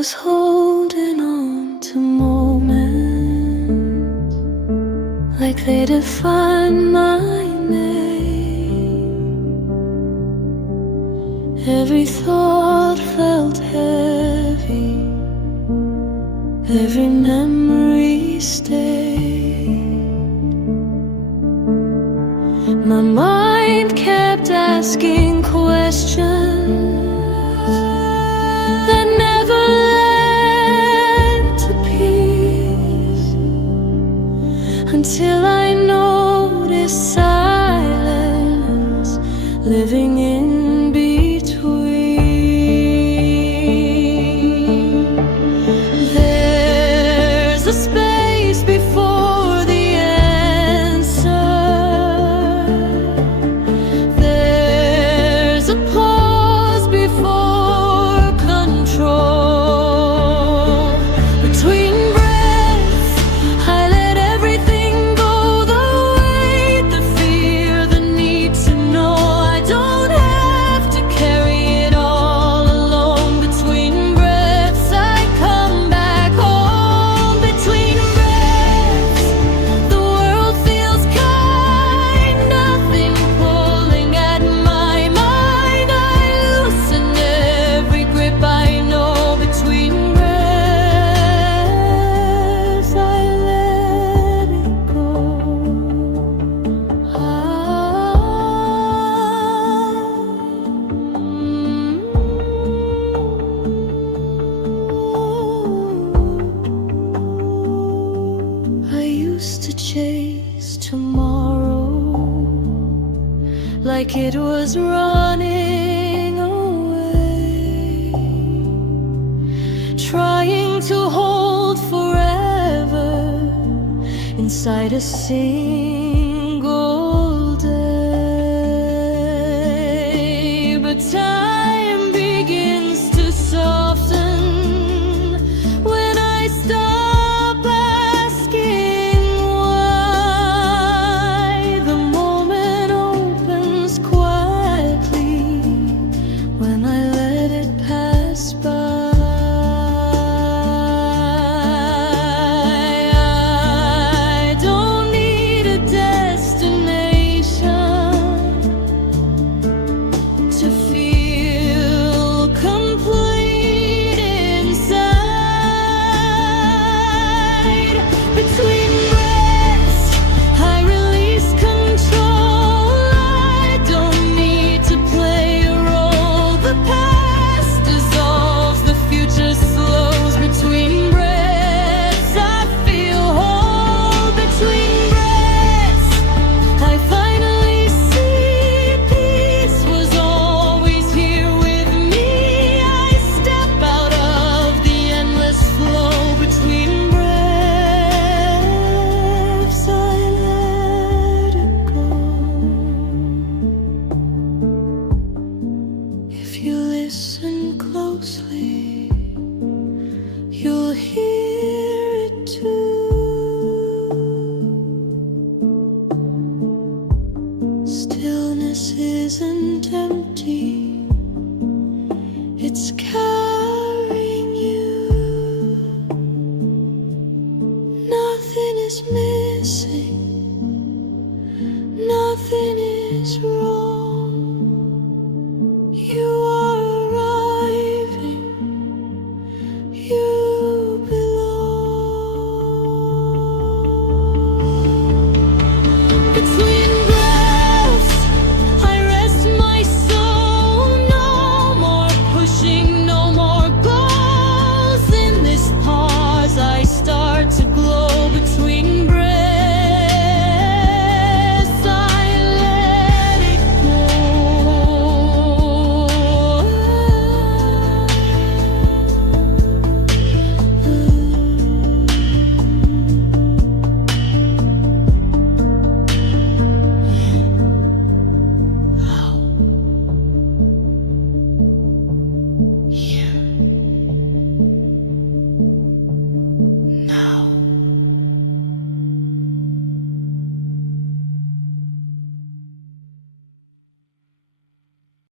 was holding on to moments like they define my name. Every thought felt heavy, every memory stayed. My mind kept asking questions that never led to peace, until I noticed silence living in between. There's a space before the answer. There's a pause before control. Between breaths, I let everything go, the weight, the fear, the need to know. I don't have to carry it all alone. Between breaths, I come back home. Between breaths, the world feels kind, nothing pulling at my mind. I loosen every grip I know. Between breaths, I let it go. I used to chase tomorrow like it was running away, trying to hold forever inside a single day. But time begins to soften when I stop asking why. The moment opens quietly when I let it pass by. I don't need a destination to feel complete inside. Between breaths, I release control. I don't need to play a role. The past dissolves, the future slows. Between breaths, I feel whole. Between breaths, I finally see peace was always here with me. I step out of the endless flow. Between breaths, I let it go. If you listen closely, you'll hear it too. Stillness isn't empty, it's